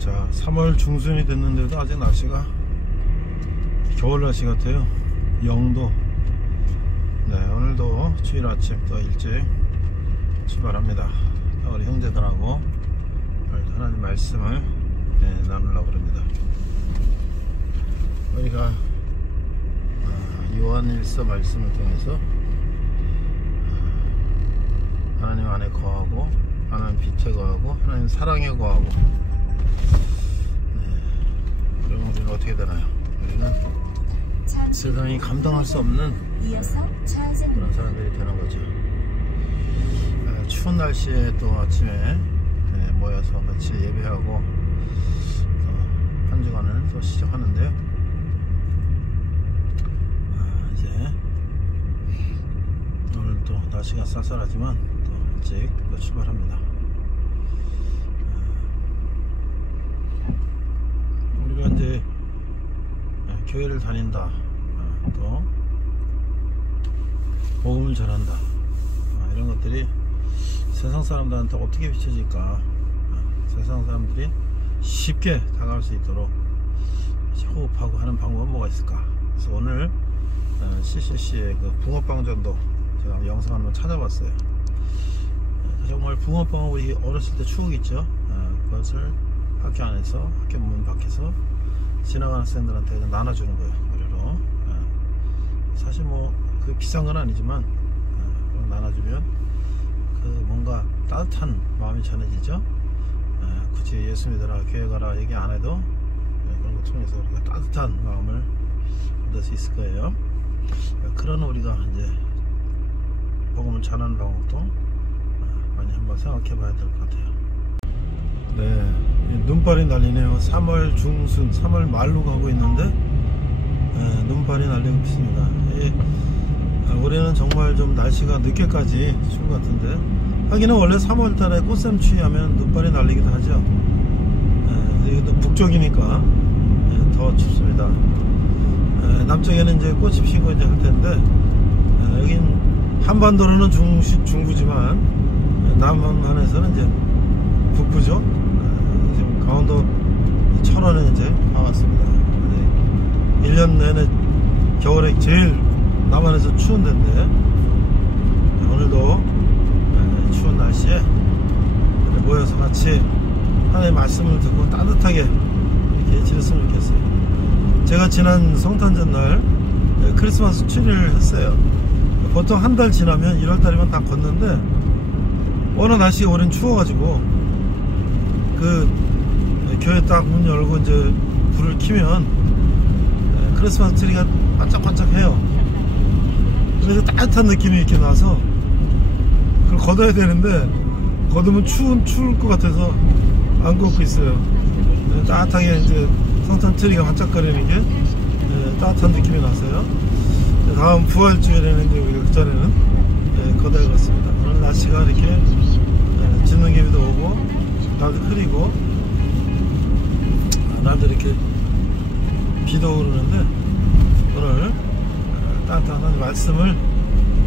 자, 3월 중순이 됐는데도 아직 날씨가 겨울 날씨 같아요. 0도. 네, 오늘도 주일 아침 또 일찍 출발합니다. 우리 형제들하고 오늘도 하나님 말씀을 나누려고 합니다. 우리가 요한일서 말씀을 통해서 하나님 안에 거하고 하나님 빛에 거하고 하나님 사랑에 거하고, 그럼 우리는 어떻게 되나요? 우리는 세상이 감당할 수 없는 그런 사람들이 되는 거죠. 추운 날씨에 또 아침에 모여서 같이 예배하고 한 주간을 또 시작하는데요. 이제 오늘 또 날씨가 쌀쌀하지만 또 일찍 또 출발합니다. 우리가 이제 교회를 다닌다, 또 복음을 전한다, 이런 것들이 세상 사람들한테 어떻게 비춰질까, 세상 사람들이 쉽게 다가갈 수 있도록 호흡하고 하는 방법은 뭐가 있을까. 그래서 오늘 CCC의 그 붕어빵전도 제가 영상 한번 찾아봤어요. 정말 붕어빵은 우리 어렸을 때 추억이 있죠. 그것을 학교 안에서, 학교 문 밖에서 지나가는 학생들한테 나눠주는 거예요, 무료로. 사실 뭐 그 비싼 건 아니지만 나눠주면 그 뭔가 따뜻한 마음이 전해지죠. 굳이 예수 믿어라, 교회 가라 얘기 안 해도 그런 걸 통해서 우리가 따뜻한 마음을 얻을 수 있을 거예요. 그런 우리가 이제 복음을 전하는 방법도 많이 한번 생각해 봐야 될 것 같아요. 네, 눈발이 날리네요. 3월 중순, 3월 말로 가고 있는데 눈발이 날리고 있습니다. 올해는 정말 좀 날씨가 늦게까지 추운 것 같은데, 하기는 원래 3월달에 꽃샘추위 하면 눈발이 날리기도 하죠. 이것도 북쪽이니까 더 춥습니다. 남쪽에는 이제 꽃이 피고 이제 할 텐데, 여긴 한반도로는 중부지만 남한에서는 이제 북부죠. 지금 강원도 철원에 이제 나왔습니다. 1년 내내 겨울에 제일 남한에서 추운 데인데, 오늘도 추운 날씨에 모여서 같이 하나님의 말씀을 듣고 따뜻하게 이렇게 지냈으면 좋겠어요. 제가 지난 성탄절날 크리스마스 트리를 했어요. 보통 한 달 지나면 1월달이면 다 걷는데, 워낙 날씨가 올해는 추워가지고 그 교회 딱 문 열고 이제 불을 켜면 크리스마스 트리가 반짝반짝해요. 그래서 따뜻한 느낌이 이렇게 나서 그걸 걷어야 되는데, 걷으면 추울 것 같아서 안 걷고 있어요. 따뜻하게 이제 성탄 트리가 반짝거리는 게 따뜻한 느낌이 나서요. 다음 부활주일에는 이제 우리가 그 전에는 걷어야 걷습니다. 오늘 날씨가 이렇게 짖는 개미도 오고 날도 흐리고 날도 이렇게 비도 오르는데, 오늘 따뜻한 말씀을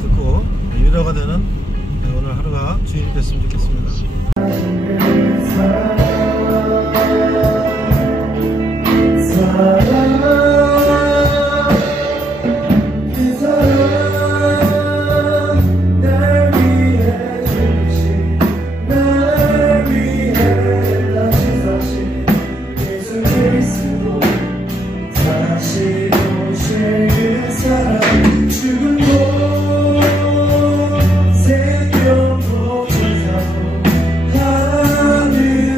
듣고 위로가 되는 오늘 하루가 주일이 됐으면 좋겠습니다. 생명도 세상도 하늘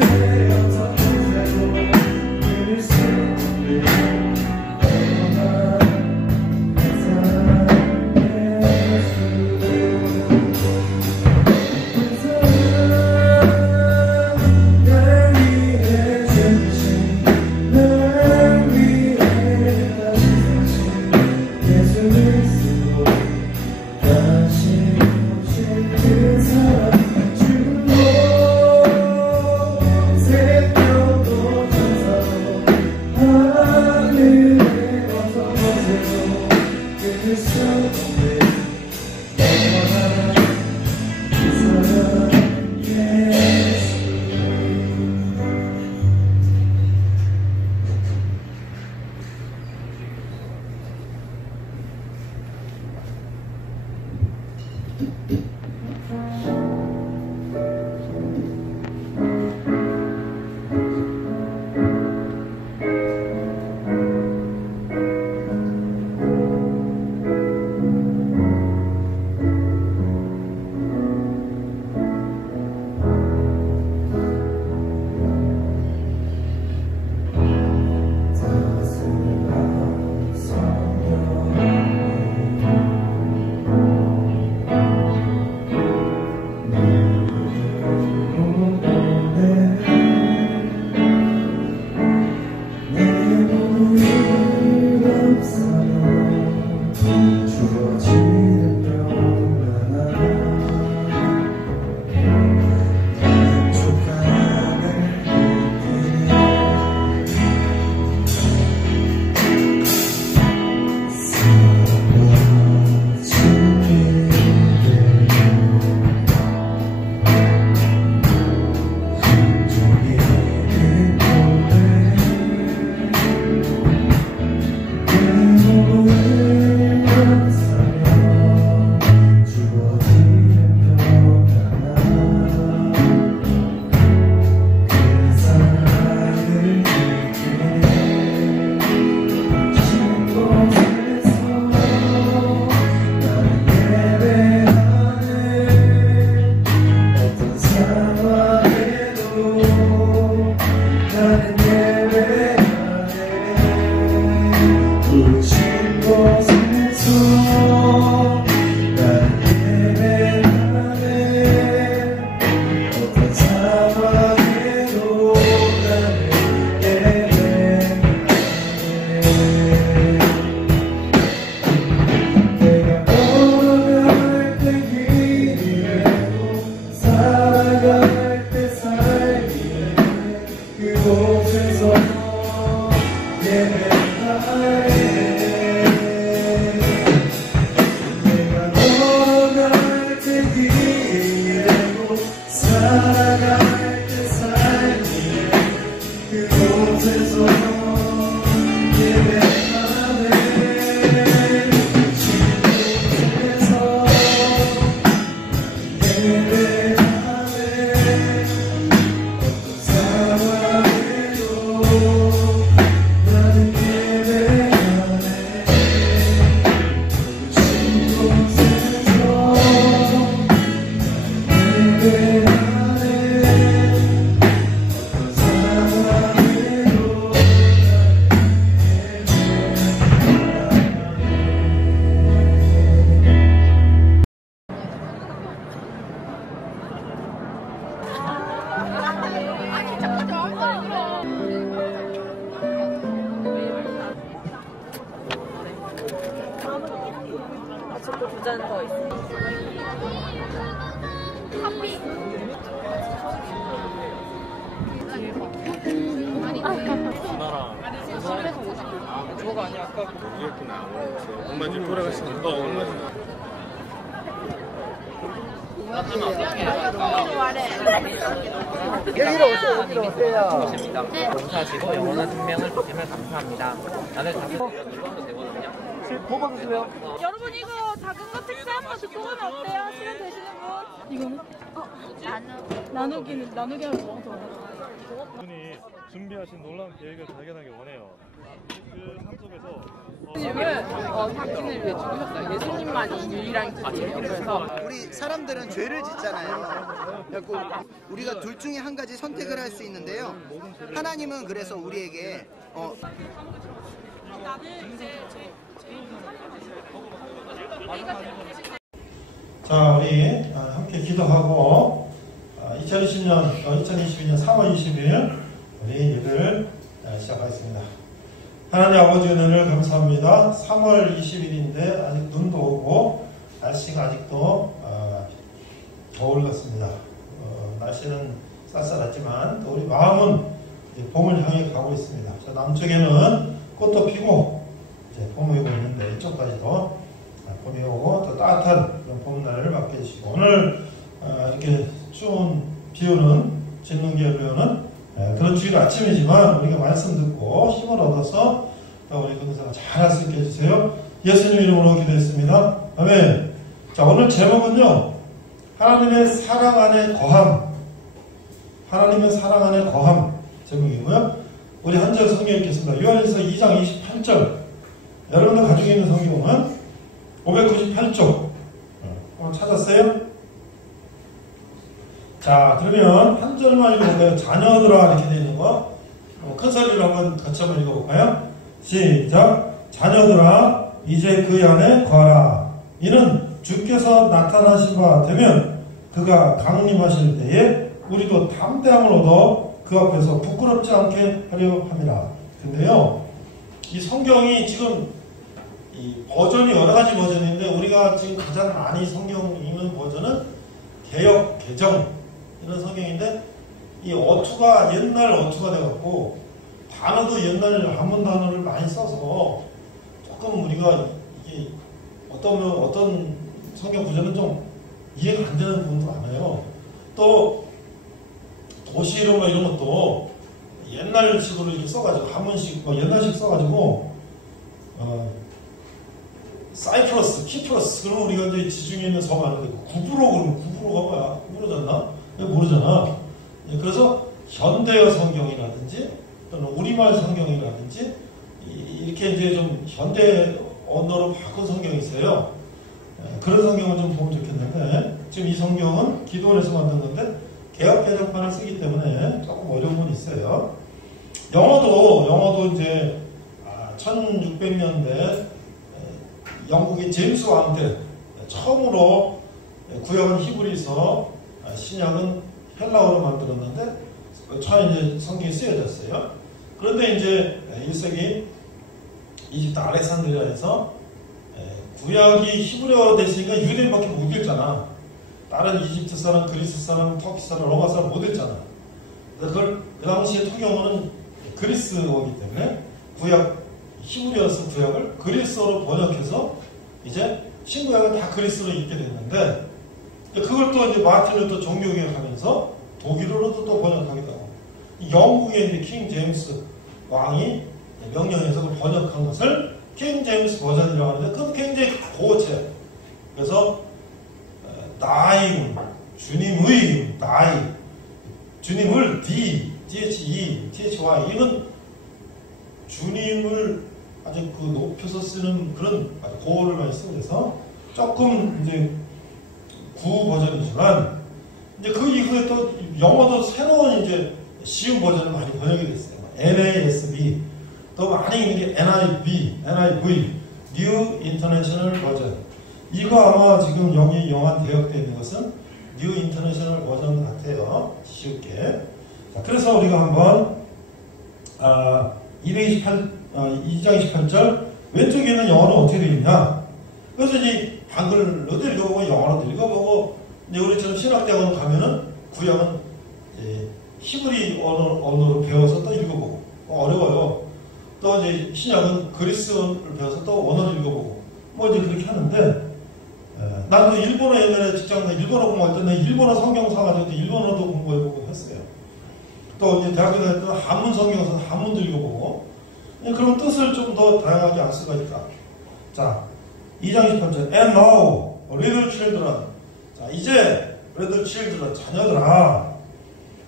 두 잔 더 있어. 커피. 저거 아니야 아까 이렇게 나오는 엄마 집 돌아가시는 거 엄마 집. 여기로 오세요. 여기로 오세요. 네. 감사하시고 영원한 생명을 주시면 감사합니다. 나는 되거든요. 뽑아주세요. 여러분 이거 작은 거 택시 한번 듣고 가면 어때요? 시간 되시는 분? 이거는? 나누기 하면 뭐가 분이 준비하신 놀라운 계획을 발견하기 원해요. 그 삶 속에서 예수님을 당신을 위해 죽으셨어요. 예수님만이 유일한 길이에요. 그래서 우리 사람들은 죄를 짓잖아요. 그래서 우리가 둘 중에 한 가지 선택을 할 수 있는데요. 하나님은 그래서 우리에게 자, 우리 함께 기도하고 2022년 3월 20일 우리 예배를 시작하겠습니다. 하나님 아버지 은혜를 감사합니다. 3월 20일인데 아직 눈도 오고 날씨가 아직도 겨울 같습니다. 날씨는 쌀쌀하지만 또 우리 마음은 이제 봄을 향해 가고 있습니다. 저 남쪽에는 꽃도 피고 이제 봄이 오고 있는데 이쪽까지도 봄이 오고 또 따뜻한 그런 봄날을 맞게 해주시고 오늘 이렇게 추운 비 오는 진눈기에 비 오는 그런 주일 아침이지만 우리가 말씀 듣고 힘을 얻어서 또 우리 근사가 잘할 수 있게 해주세요. 예수님 이름으로 기도했습니다. 아멘. 자, 오늘 제목은요, 하나님의 사랑 안에 거함. 하나님의 사랑 안에 거함 제목이고요. 우리 한 절 성경 읽겠습니다. 요한일서 2장 28절. 여러분들 가지고 있는 성경은 598쪽. 찾았어요? 자, 그러면 한 절만 읽어볼까요? 자녀들아 이렇게 되어 있는 거. 큰 소리로 한번 같이 한번 읽어볼까요? 시작. 자녀들아 이제 그 안에 거하라. 이는 주께서 나타나신 바 되면 그가 강림하실 때에 우리도 담대함을 얻어 그 앞에서 부끄럽지 않게 하려 함이라. 근데요, 이 성경이 지금 이 버전이 여러 가지 버전인데 우리가 지금 가장 많이 성경 읽는 버전은 개역 개정 이런 성경인데 이 어투가 옛날 어투가 돼갖고 단어도 옛날 한문 단어를 많이 써서 조금 우리가 이게 어떤 성경 구절은 좀 이해가 안 되는 부분도 많아요. 또 도시 이름 이런 것도 옛날식으로 이렇게 써가지고 한문식 옛날식 써가지고 사이프러스, 키프러스 그러면 우리가 이제 지중해 있는 섬 아는데 구브로 그러면 구브로가 뭐야? 모르잖아? 모르잖아. 그래서 현대어 성경이라든지 또는 우리말 성경이라든지 이렇게 이제 좀 현대 언어로 바꾼 성경이 있어요. 그런 성경을 좀 보면 좋겠는데 지금 이 성경은 기도원에서 만든 건데 개역 개정판을 쓰기 때문에 조금 어려운 건 있어요. 영어도 이제 1600년대 영국의 제임스 왕 때 처음으로 구약은 히브리서 신약은 헬라어로 만들었는데 처음에 이제 성경이 쓰여졌어요. 그런데 이제 1세기 이집트 알렉산드리아에서 구약이 히브리어 됐으니까 유대인밖에 못 읽잖아. 다른 이집트 사람, 그리스 사람, 터키 사람, 로마 사람 못 읽잖아. 그걸 그 당시에 통용어는 그리스어이기 때문에 구약 히브리어서 구약을 그리스어로 번역해서 이제 신구약은 다 그리스어로 읽게 됐는데 그걸 또 이제 마틴 루터 종교개혁하면서 독일어로도 또 번역하기도 하고 영국의 이제 킹 제임스 왕이 명령해서 그 번역한 것을 킹 제임스 버전이라고 하는데 그건 굉장히 고어체예요. 그래서 나이, 주님의 나이, 주님을 D-H-E, T-H-Y 이건 주님을 아주 그 높여서 쓰는 그런 아주 고어를 많이 쓰고 그래서 조금 이제 구 버전이지만 이제 그 이후에 또 영어도 새로운 이제 쉬운 버전을 많이 번역이 됐어요. NASB 또 많이 있는 게 NIV, New International 버전. 이거 아마 지금 여기 영화 대역되어 있는 것은 New International 버전 같아요. 쉽게. 자, 그래서 우리가 한번 2장 28절 왼쪽에 있는 영어는 어떻게 되어 있냐? 그래서 이제 한글로도 읽어보고 영어로도 읽어보고 이제 우리처럼 신학대학원 가면은 구약은 히브리 언어로 배워서 또 읽어보고 어려워요. 또 이제 신약은 그리스어를 배워서 또 언어를 읽어보고 뭐 이제 그렇게 하는데 나도 일본어 옛날에 직장 일본어 공부할 때 일본어 성경 사가지고 일본어도 공부해보고 했어요. 또 이제 대학교 다닐 때는 한문 성경에서 한문도 읽어보고 그럼 뜻을 좀 더 다양하게 알 수가 있다. 자, 2장 18절 And now, little children. 자, 이제 little children, 자녀들아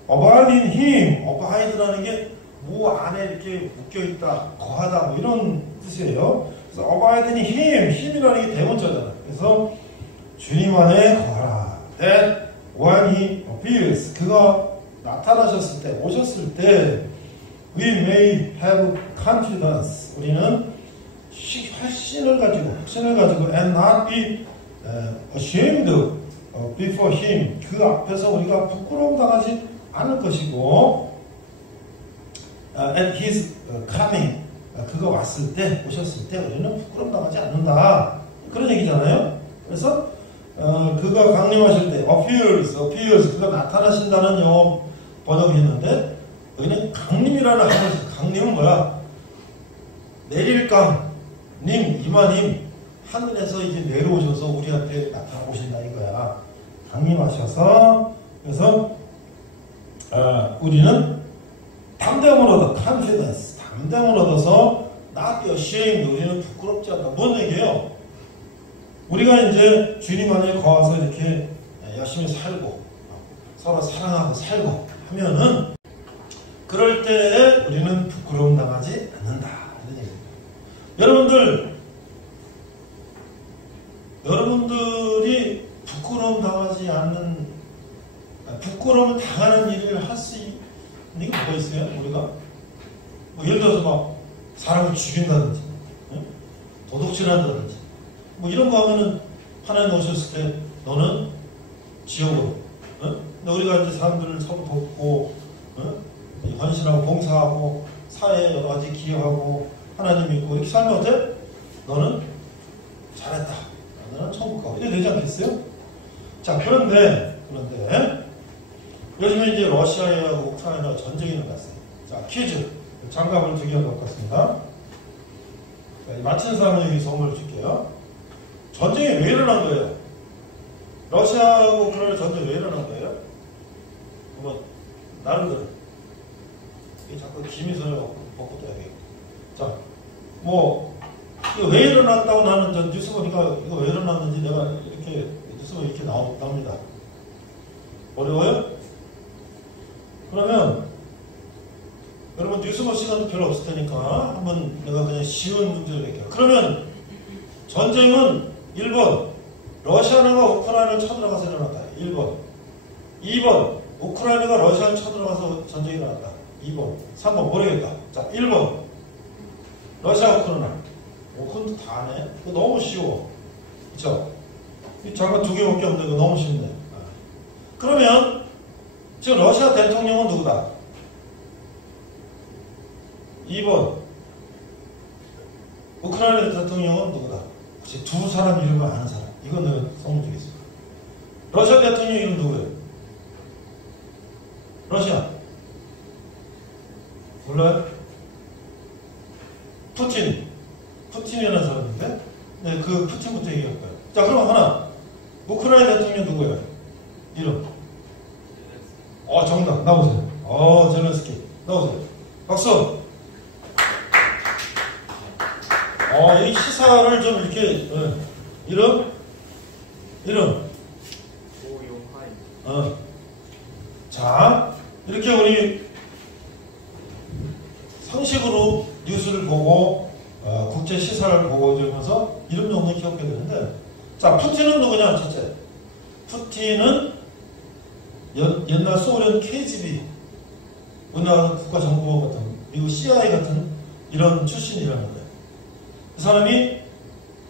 Abide in him. Abide라는 게 뭐 안에 이렇게 묶여있다, 거하다 뭐 이런 뜻이에요. 그래서 Abide in him, 힘이라는 게 대문자잖아요. 그래서 주님 안에 거하라. That when he appears, 그가 나타나셨을 때, 오셨을 때 we may have confidence. 우리는 확신을 가지고 and not be ashamed before him. 그 앞에서 우리가 부끄러움 당하지 않을 것이고 at his coming. 그가 왔을 때, 오셨을 때 우리는 부끄러움 당하지 않는다. 그런 얘기잖아요. 그래서 그가 강림하실 때 appears 그가 나타나신다는 영어 번역을 했는데 여기는 강림이라는 하늘에서 강림은 뭐야? 내릴강 님, 이마님 하늘에서 이제 내려오셔서 우리한테 나타나오신다 이거야. 강림하셔서 그래서 우리는 담대함을 얻어 confidence 담대함을 얻어서 not be ashamed 우리는 부끄럽지 않다. 뭔 얘기예요? 우리가 이제 주님 안에 거와서 이렇게 열심히 살고 서로 사랑하고 살고 하면은 그럴 때에 우리는 부끄러움 당하지 않는다. 여러분들이 부끄러움 당하지 않는 부끄러움 당하는 일을 할 수 있는 게 뭐가 있어요? 우리가 뭐 예를 들어서 막 사람을 죽인다든지 도둑질한다든지 뭐 이런 거 하면은 하나님 오셨을 때 너는 지옥으로 근데 우리가 이제 사람들을 서로 돕고 헌신하고 봉사하고 사회에 여러 가지 기여하고 하나님 믿고 이렇게 살면 어때? 너는 잘했다. 너는 천국 가고 이래 되지 않겠어요? 자 그런데 요즘에 이제 러시아하고 우크라이나 전쟁이 일어났어요. 자 퀴즈 장갑을 2개 갖고 왔습니다. 맞힌 사람에게 선물을 줄게요. 전쟁이 왜 일어난 거예요? 러시아하고 우크라이나 전쟁이 왜 일어난 거예요? 한번 나름대로 이게 자꾸 기미선을 벗고 떠야 되겠고 자 뭐 이거 왜 일어났다고 나는 전 뉴스 보니까 이거 왜 일어났는지 내가 이렇게 뉴스 보면 이렇게 나옵니다. 어려워요? 그러면 여러분 뉴스 볼 시간도 별로 없을 테니까 한번 내가 그냥 쉬운 문제를 낼게요. 그러면 전쟁은 1번 러시아가 우크라이나를 쳐들어가서 일어났다. 1번 2번 우크라이나가 러시아를 쳐들어가서 전쟁이 일어났다. 2번 3번 모르겠다. 자 1번 러시아 우크라이나 그건 다 아네. 그거 너무 쉬워. 그쵸? 잠깐 2개밖에 없는데 그거 너무 쉽네. 그러면 지금 러시아 대통령은 누구다? 2번 우크라이나 대통령은 누구다? 혹시 두 사람 이름을 아는 사람? 이건 내가 선물 주겠습니다. 러시아 대통령 이름 누구예요? 러시아 몰라요? 푸틴이라는 사람인데 네, 그 푸틴부터 얘기할 거예요. 자 그럼 하나 우크라이나 대통령 누구예요? 이름 정답 나오세요. 젤렌스키 나오세요. 박수. 시사를 좀 이렇게 이름 자 이렇게 우리 상식으로 뉴스를 보고 국제 시사를 보고 이러면서 이름 정도 기억하게 되는데 자 푸틴은 누구냐 첫째 푸틴은 옛날 소련 KGB 우리나라 국가정보원 같은 미국 CIA 같은 이런 출신이라는 거예요. 그 사람이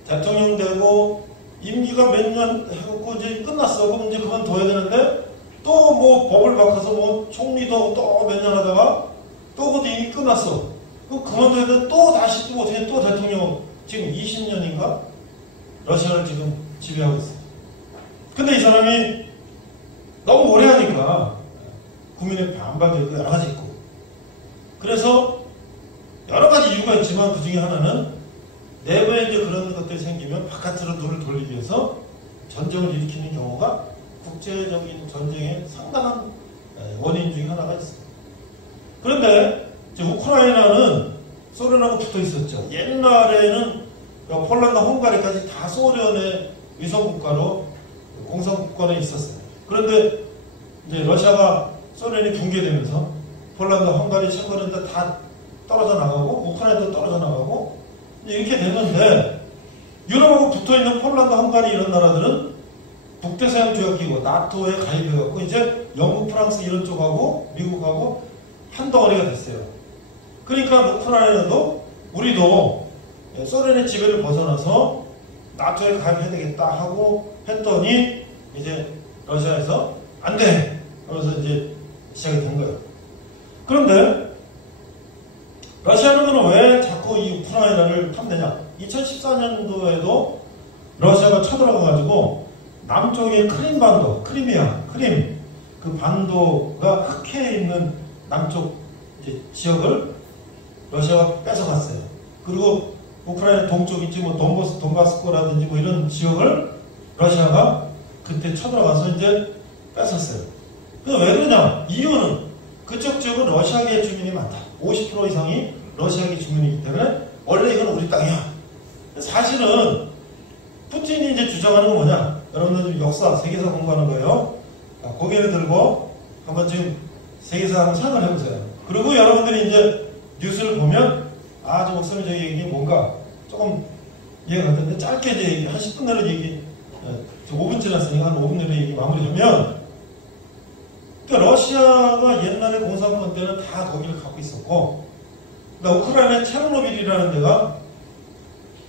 대통령 되고 임기가 몇 년 해갖고 이제 끝났어. 그럼 이제 그만둬야 되는데 또 뭐 법을 바꿔서 뭐 총리도 하고 또 몇 년 하다가 또 그것도 임기 끝났어. 그럼 그만둬야 되는데 또 다시 또 어떻게 또 대통령 지금 20년인가 러시아를 지금 지배하고 있어요. 근데 이 사람이 너무 오래 하니까 국민의 반발도 있고 여러 가지 있고 그래서 여러 가지 이유가 있지만 그 중에 하나는 내부에 이제 그런 것들이 생기면 바깥으로 눈을 돌리기 위해서 전쟁을 일으키는 경우가 국제적인 전쟁의 상당한 원인 중에 하나가 있습니다. 그런데 이제 우크라이나는 소련하고 붙어 있었죠. 옛날에는 폴란드, 헝가리까지 다 소련의 위성국가로 공산국가에 있었어요. 그런데 이제 러시아가 소련이 붕괴되면서 폴란드, 헝가리, 체코는 다 떨어져 나가고 우크라이나도 떨어져 나가고 이렇게 됐는데 유럽하고 붙어있는 폴란드, 헝가리 이런 나라들은 북대서양 조약기구 나토에 가입해갖고 이제 영국, 프랑스 이런 쪽하고 미국하고 한 덩어리가 됐어요. 그러니까 우크라이나도 우리도 소련의 지배를 벗어나서 나토에 가입해야 되겠다 하고 했더니 이제 러시아에서 안 돼! 그러면서 이제 시작이 된 거예요. 그런데 러시아는 왜 자꾸 이 우크라이나를 탐내냐? 2014년도에도 러시아가 쳐들어가가지고 남쪽의 크림반도, 크림이야, 크림 그 반도가 흑해에 있는 남쪽 이제 지역을 러시아가 뺏어갔어요. 그리고 우크라이나 동쪽 있지 뭐 돈바스코라든지 뭐 이런 지역을 러시아가 그때 쳐들어가서 이제 뺏었어요. 근데 왜 그러냐? 이유는 그쪽 지역은 러시아계 주민이 많다. 50% 이상이 러시아계 주민이기 때문에 원래 이건 우리 땅이야. 사실은 푸틴이 이제 주장하는 건 뭐냐? 여러분들 좀 역사, 세계사 공부하는 거예요. 고개를 들고 한번 지금 세계사 한번 생각을 해보세요. 그리고 여러분들이 이제 뉴스를 보면 저 목사님 저 얘기 뭔가 조금 이해가 안 되는데 짧게 이제 얘기, 한 10분 내로 얘기, 5분 지났으니까 한 5분 내로 얘기 마무리하면 그러니까 러시아가 옛날에 공산권 때는 다 거기를 갖고 있었고 그러니까 우크라이나의 체르노빌이라는 데가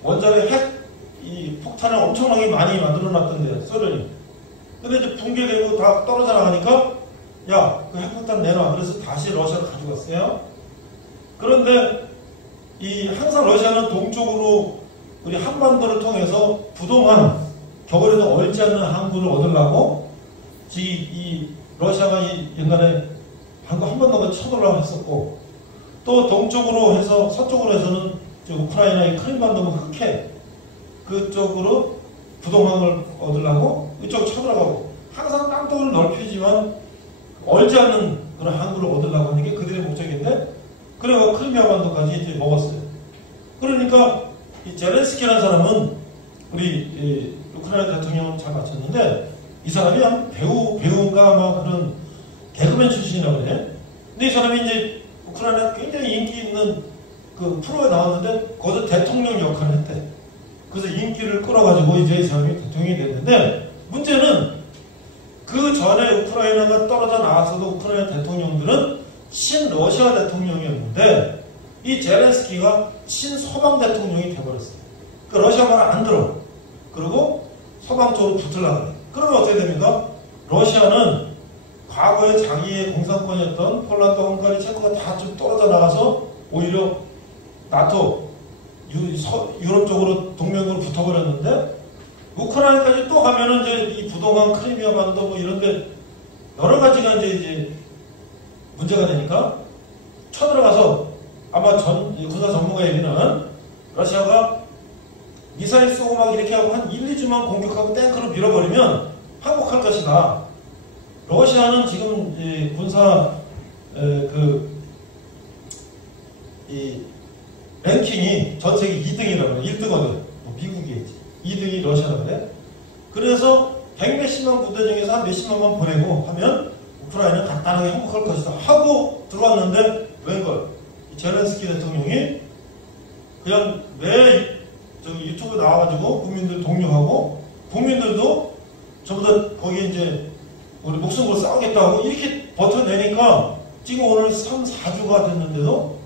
원자력 핵 이 폭탄을 엄청나게 많이 만들어놨던 데요 소련이. 근데 이제 붕괴되고 다 떨어져 나가니까 야 그 핵폭탄 내놔. 그래서 다시 러시아를 가지고 왔어요. 그런데 항상 러시아는 동쪽으로 우리 한반도를 통해서 부동한 겨울에도 얼지 않는 항구를 얻으려고 이 러시아가 옛날에 한반도가 쳐들어가고 했었고 또 동쪽으로 해서 서쪽으로 해서는 우크라이나의 크림반도는 흑해 그쪽으로 부동항을 얻으려고 이쪽 쳐들어가고 항상 땅덩이를 넓히지만 얼지 않는 그런 항구를 얻으려고 하는 게 그들의 목적인데 그래서 크리미아 반도까지 이제 먹었어요. 그러니까 이 제렌스키라는 사람은 우리 우크라이나 대통령을 잘 맞췄는데 이 사람이 배우인가 막 그런 개그맨 출신이라고 그래. 근데 이 사람이 이제 우크라이나 굉장히 인기 있는 그 프로에 나왔는데 거기서 대통령 역할을 했대. 그래서 인기를 끌어가지고 이제 이 사람이 대통령이 됐는데 문제는 그 전에 우크라이나가 떨어져 나와서도 우크라이나 대통령들은 친러시아 대통령이었는데 이 제렌스키가 친서방 대통령이 돼버렸어요. 그러니까 러시아 말 안 들어. 그리고 서방 쪽으로 붙으려고 그래. 그러면 어떻게 됩니까? 러시아는 과거에 자기의 공산권이었던 폴란드, 헝가리, 체코가 다 좀 떨어져 나가서 오히려 나토, 유럽 쪽으로 동맹으로 붙어버렸는데 우크라이나까지 또 가면은 이제 이 부동한 크리미아 반도 뭐 이런데 여러 가지가 이제 문제가 되니까 쳐들어가서 아마 군사 전문가 얘기는 러시아가 미사일 쏘고 막 이렇게 하고 한 1, 2주만 공격하고 탱크로 밀어버리면 항복할 것이다. 러시아는 지금 랭킹이 전 세계 2등이라고 그래. 1등거든. 미국이 2등이 러시아라고 그래. 그래서 100몇십만 부대 중에서 한 몇십만만 보내고 하면 우크라이나는 간단하게 행복할 것이다 하고 들어왔는데 웬걸 젤렌스키 대통령이 그냥 매 저기 유튜브 나와가지고 국민들 독려하고 국민들도 전부 다 거기에 이제 우리 목숨 걸고 싸우겠다고 이렇게 버텨내니까 지금 오늘 3, 4주가 됐는데도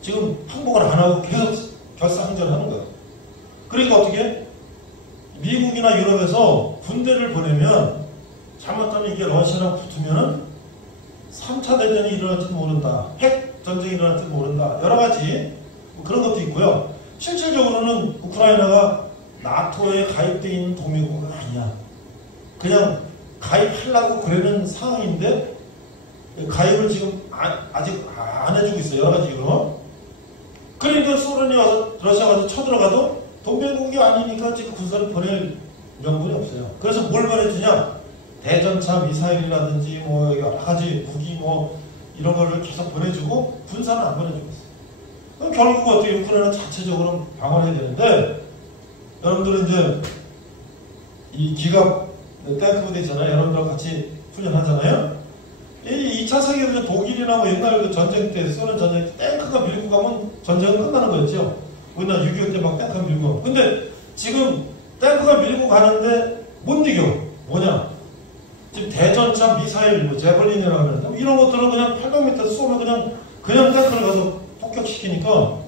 지금 항복을 안 하고 계속 결사항전하는 거예요. 그러니까 어떻게 미국이나 유럽에서 군대를 보내면 잘못하면 이게 러시아랑 붙으면은 3차 대전이 일어날지도 모른다. 핵 전쟁이 일어날지도 모른다. 여러 가지 그런 것도 있고요. 실질적으로는 우크라이나가 나토에 가입되어 있는 동맹국가 아니야. 그냥 가입하려고 그러는 상황인데 가입을 지금 아직 안 해주고 있어요. 여러 가지 이유로. 그러니까 소련이 와서 러시아가 와서 쳐들어가도 동맹국이 아니니까 지금 군사를 보낼 명분이 없어요. 그래서 뭘 보내주냐? 대전차 미사일이라든지 뭐 여러 가지 무기 뭐 이런 거를 계속 보내주고 군사는 안 보내주고 있어요. 그럼 결국 어떻게 우크라이나 자체적으로 방어를 해야 되는데 여러분들은 이제 이 기갑 탱크 부대 있잖아요. 여러분들하고 같이 훈련하잖아요. 이 2차 세계대전 독일이나 뭐 옛날 그 전쟁 때 소련 전쟁 때 탱크가 밀고 가면 전쟁은 끝나는 거였죠. 우리나라 6.25 때 막 탱크 밀고. 근데 지금 탱크가 밀고 가는데 못 이겨. 뭐냐? 지금 대전차 미사일, 뭐 제벌린이라고 하는데 이런 것들은 그냥 800m 쏘면 그냥 탱크를 가서 폭격시키니까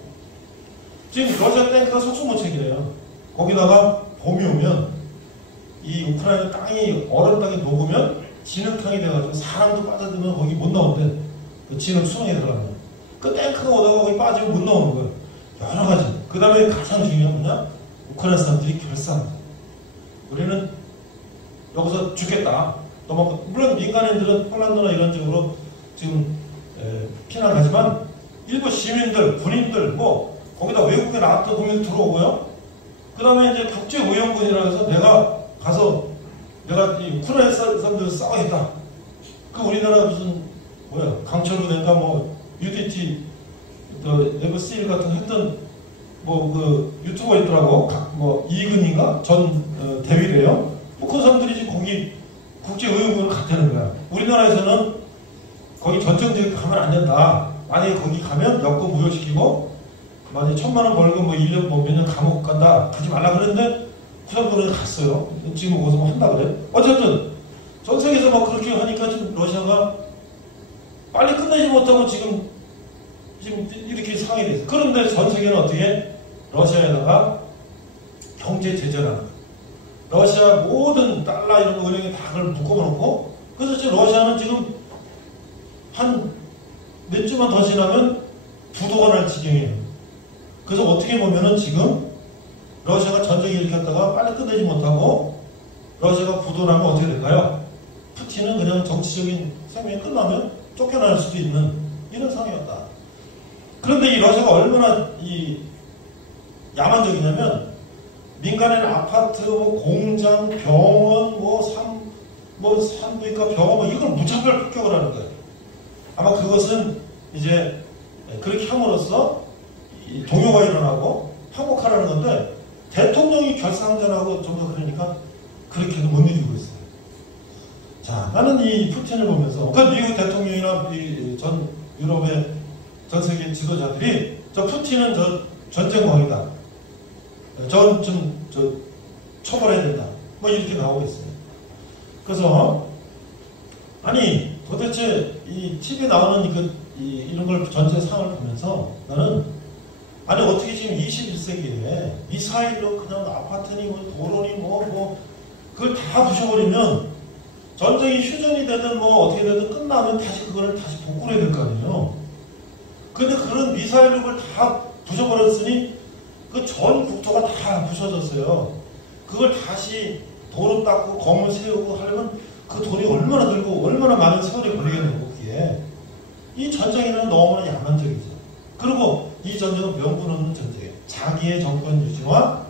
지금 러시아 탱크가 속수 무책이래요. 거기다가 봄이 오면 이 우크라이나 땅이 얼음 땅이 녹으면 진흙탕이 돼가지고 사람도 빠져들면 거기 못 나온대. 그 진흙 수렁에 들어가면. 그 탱크가 오다가 거기 빠지면 못 나오는 거예요. 여러 가지. 그 다음에 가장 중요한 뭐냐? 우크라이나 사람들이 결사합니다. 우리는 여기서 죽겠다. 물론 민간인들은 폴란드나 이런 쪽으로 지금 피난하지만 일부 시민들, 군인들, 뭐 거기다 외국에 나왔던 국민들 들어오고요. 그 다음에 이제 국제의원군이라고 해서 내가 가서 내가 이 우크라이나 사람들 싸우겠다. 그 우리나라 무슨 뭐야 강철부대인가 뭐 UDT 네버스틸 같은 했던 뭐 그 유튜버 있더라고. 뭐 이근인가 전 대위래요. 뭐 그 사람들이 지금 거기 국제의원군을 갔다는 거야. 우리나라에서는 거기 전쟁지에 가면 안 된다. 만약에 거기 가면 여권 무효시키고 만약에 1,000만 원 벌금 뭐 1년 뭐 몇 년 감옥 간다. 가지 말라 그랬는데 그 사람들은 갔어요. 지금 거기서 뭐 한다 그래. 어쨌든 전 세계에서 막 그렇게 하니까 지금 러시아가 빨리 끝내지 못하고 지금 이렇게 상황이 됐어요. 그런데 전 세계는 어떻게 러시아에다가 경제 제재를 하는 거예요. 러시아 모든 달러 이런 거 은행에 다 그걸 묶어놓고 그래서 지금 러시아는 지금 한 몇 주만 더 지나면 부도가 날 지경이에요. 그래서 어떻게 보면은 지금 러시아가 전쟁이 이렇게 했다가 빨리 끝내지 못하고 러시아가 부도나면 어떻게 될까요? 푸틴은 그냥 정치적인 생명이 끝나면 쫓겨날 수도 있는 이런 상황이었다. 그런데 이 러시아가 얼마나 이 야만적이냐면 민간인 아파트, 뭐 공장, 병원, 산부인과 병원 이걸 무차별 폭격을 하는 거예요. 아마 그것은 이제 그렇게 함으로써 동요가 일어나고 항복하라는 건데 대통령이 결사항전하고 좀 더 그러니까 그렇게는 못 이기고 있어요. 자, 나는 이 푸틴을 보면서 그러니까 미국 대통령이나 전 유럽의 전 세계 지도자들이 저 푸틴은 저 전쟁광이다. 저 처벌해야 된다. 뭐 이렇게 나오고 있어요. 그래서 아니 도대체 이 TV에 나오는 이런 걸 전체 상황을 보면서 나는 아니 어떻게 지금 21세기에 미사일로 그냥 아파트니 뭐 도로니 뭐 그걸 다 부셔버리면 전쟁이 휴전이 되든 뭐 어떻게 되든 끝나면 다시 그거를 다시 복구를 해야 될 거 아니에요. 근데 그런 미사일로 그걸 다 부셔버렸으니 그 전 국토가 다 부셔졌어요. 그걸 다시 도로 닦고 건물 세우고 하려면 그 돈이 얼마나 들고 얼마나 많은 세월이 걸리겠냐고 그게. 이 전쟁에는 너무나 야만적이죠. 그리고 이 전쟁은 명분 없는 전쟁이에요. 자기의 정권 유지와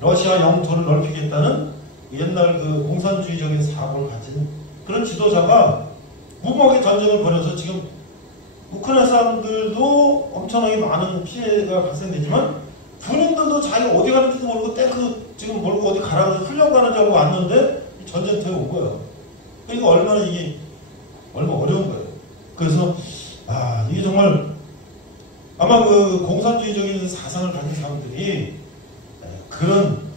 러시아 영토를 넓히겠다는 옛날 그 공산주의적인 사고를 가진 그런 지도자가 무모하게 전쟁을 벌여서 지금 우크라이나 사람들도 엄청나게 많은 피해가 발생되지만 군인들도 자기가 어디 가는지도 모르고 탱크 지금 몰고 어디 가라고 훈련 가는 줄 알고 왔는데 전쟁터에 온 거예요. 그러니까 얼마나 이게 어려운 거예요. 그래서 이게 정말 아마 그 공산주의적인 사상을 가진 사람들이 그런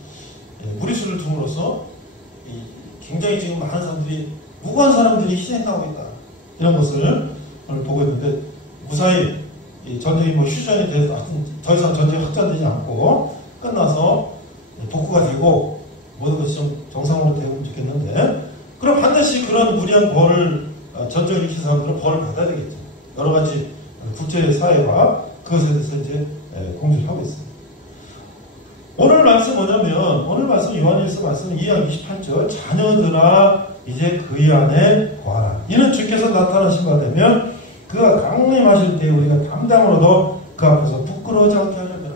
무리수를 둠으로써 굉장히 지금 많은 사람들이 무고한 사람들이 희생당하고 있다. 이런 것을 오늘 보고 있는데 무사히 전쟁이 휴전이 돼서 더 이상 전쟁이 확전되지 않고 끝나서 복구가 되고 모든 것이 좀 정상으로 되면 좋겠는데 그럼 반드시 그런 무리한 벌을 전쟁을 일으킨 사람들은 벌을 받아야 되겠죠. 여러 가지 국제사회가 그것에 대해서 이제 공조를 하고 있습니다. 오늘 말씀 뭐냐면 오늘 말씀 요한일서 말씀 2장 28절 자녀들아 이제 그의 안에 거하라. 이는 주께서 나타나신 바 되면 그가 강림하실 때 우리가 담담으로도 그 앞에서 부끄러워하지 않게 하려니라.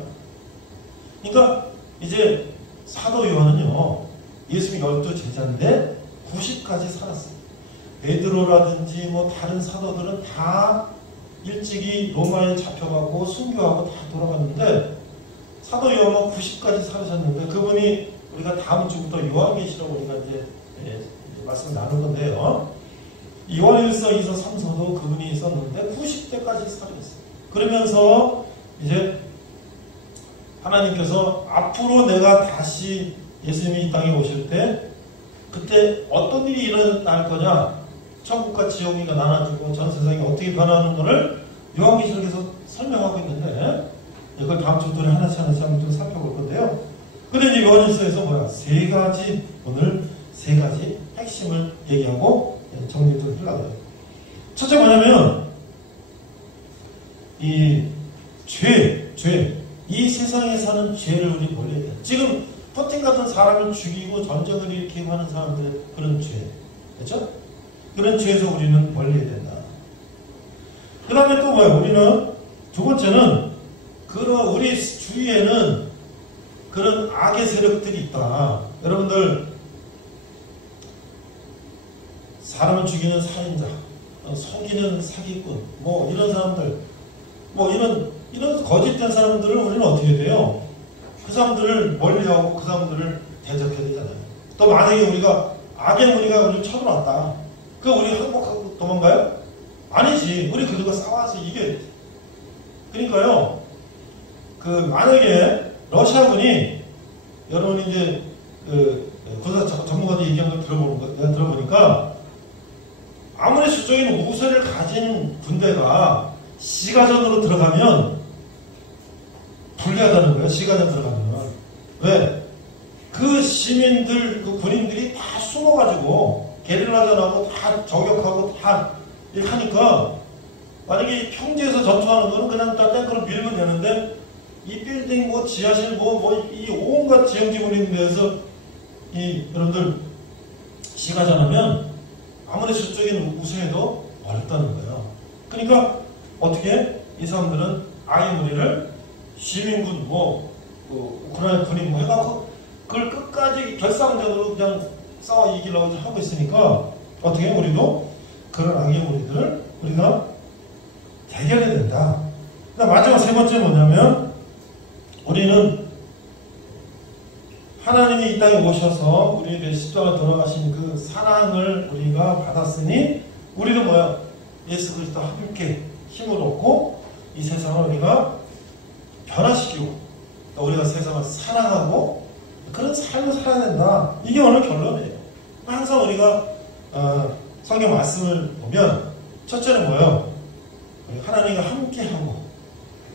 그러니까 이제 사도 요한은요 예수님이 12 제자인데 90까지 살았어요. 베드로라든지 뭐 다른 사도들은 다 일찍이 로마에 잡혀가고 순교하고 다 돌아갔는데 사도 요한은 90까지 살으셨는데 그분이 우리가 다음 주부터 요한계시록 우리가 이제 말씀 나눌 건데요. 요한일서 2서 3서도 그분이 있었는데 90대까지 살았어요. 그러면서 이제 하나님께서 앞으로 내가 다시 예수님이 이 땅에 오실 때 그때 어떤 일이 일어날 거냐, 천국과 지옥이가 나눠지고 전 세상이 어떻게 변하는 것을 요한계시록에서 설명하고 있는데 이걸 다음 주부터 하나씩 한번 살펴볼 건데요. 근데 이제 요한일서에서 오늘 세 가지 핵심을 얘기하고 정리를 좀 하려고 해요. 첫째 뭐냐면 이 이 세상에 사는 죄를 우리 멀리해야 돼요. 지금 푸틴 같은 사람을 죽이고 전쟁을 일으키고 하는 사람들의 그런 죄, 그렇죠? 그런 죄에서 우리는 멀리해야 된다. 그 다음에 또 우리는 두 번째는 우리 주위에는 그런 악의 세력들이 있다. 여러분들 사람을 죽이는 살인자, 속이는 사기꾼, 이런 사람들, 이런 거짓된 사람들을 우리는 어떻게 해야 돼요? 그 사람들을 멀리하고 그 사람들을 대적해야 되잖아요. 또 만약에 우리가 악의 무리가 우리를 쳐들어왔다. 우리 항복하고 도망가요? 아니지. 우리 그들과 싸워서 이겨야지. 그러니까요. 만약에 러시아군이 여러분이 이제 군사 전문가들 얘기한 걸 내가 들어보니까 아무리 수적인 우세를 가진 군대가 시가전으로 들어가면 불리하다는 거예요. 시가전 들어가면. 왜? 그 시민들, 그 군인들이 다 숨어가지고 게릴라전하고 다 저격하고 다 이렇게 하니까 만약에 평지에서 전투하는 거는 그냥 다 탱크로 밀면 되는데 이 빌딩 지하실 이 온갖 지형지물이 있는 데서 여러분들 시가전하면 아무리 수적인 우세해도 어렵다는 거예요. 그러니까 어떻게 이 사람들은 악의 무리를 시민군 우크라이나 군인 해갖고 그걸 끝까지 결상적으로 그냥 싸워 이기려고 하고 있으니까 어떻게 우리도 그런 악의 무리들을 우리가 대결해야 된다. 마지막 세 번째 뭐냐면 우리는 하나님이 이 땅에 오셔서 우리에게 십자가에 돌아가신 그 사랑을 우리가 받았으니 우리도 예수 그리스도와 함께 힘을 얻고 이 세상을 우리가 변화시키고 우리가 세상을 사랑하고 그런 삶을 살아야 된다. 이게 오늘 결론이에요. 항상 우리가 성경 말씀을 보면 첫째는 뭐예요? 하나님과 함께하고